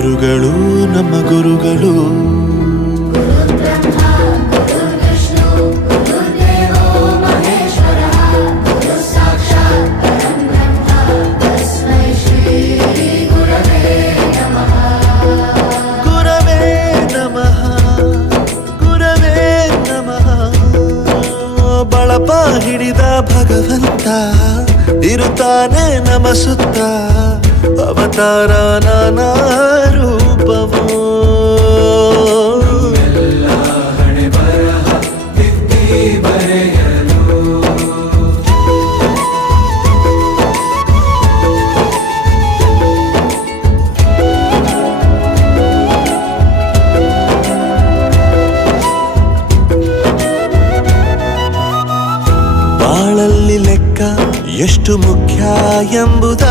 ಗುರುಗಳು ನಮ್ಮ ಗುರುಗಳು ಬಳಪ ಹಿಡಿದ ಭಗವಂತ ಇರುತ್ತಾನೆ ನಮ ಸುತ್ತ ಅವತಾರ ನಾನಾ ರೂಪವೋ ಬಾಳಲ್ಲಿ ಲೆಕ್ಕ ಎಷ್ಟು ಮುಖ್ಯ ಎಂಬುದ